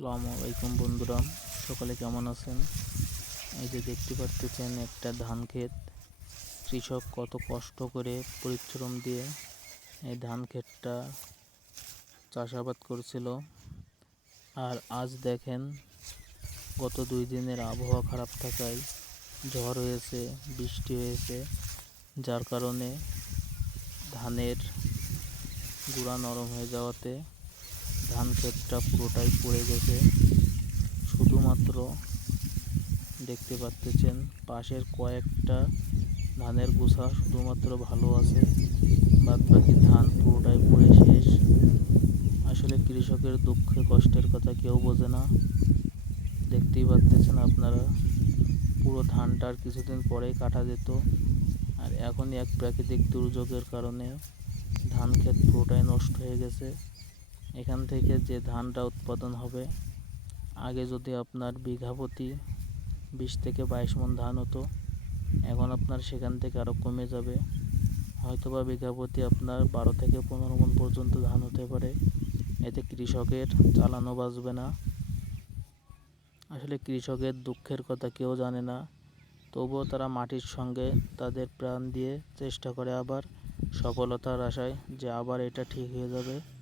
আসসালামু আলাইকুম বন্ধুরা, সকলে কেমন আছেন? এই যে দেখতে পারতেছেন একটা ধান ক্ষেত। কৃষক কত কষ্ট করে পরিশ্রম দিয়ে এই ধান ক্ষেতটা চাষাবাদ করেছিল। আর আজ দেখেন, গত দুই দিনের আবহাওয়া খারাপ থাকায় ঝড় হয়েছে, বৃষ্টি হয়েছে, যার কারণে ধানের গুঁড়া নরম হয়ে যাওয়াতে ধান ক্ষেতটা পুরোটাই পড়ে গেছে। শুধুমাত্র দেখতে পাচ্ছেন পাশের কয়েকটা ধানের গোছা শুধুমাত্র ভালো আছে। বাদ বাকি ধান পুরোটাই পড়ে শেষ। আসলে কৃষকের দুঃখে কষ্টের কথা কেউ বোঝে না। দেখতেই পাচ্ছেন আপনারা, পুরো ধানটার কিছুদিন পরেই কাটা যেত। আর এখনই এক প্রাকৃতিক দুর্যোগের কারণে ধান ক্ষেত পুরোটাই নষ্ট হয়ে গেছে। এখান থেকে যে ধানটা উৎপাদন হবে, আগে যদি আপনার বিঘা প্রতি বিশ থেকে বাইশ মন ধান হতো, এখন আপনার সেখান থেকে আরও কমে যাবে। হয়তোবা বিঘা প্রতি আপনার বারো থেকে পনেরো মন পর্যন্ত ধান হতে পারে। এতে কৃষকের চালানো বাঁচবে না। আসলে কৃষকের দুঃখের কথা কেউ জানে না। তবুও তারা মাটির সঙ্গে তাদের প্রাণ দিয়ে চেষ্টা করে আবার সফলতার আশায় যে আবার এটা ঠিক হয়ে যাবে।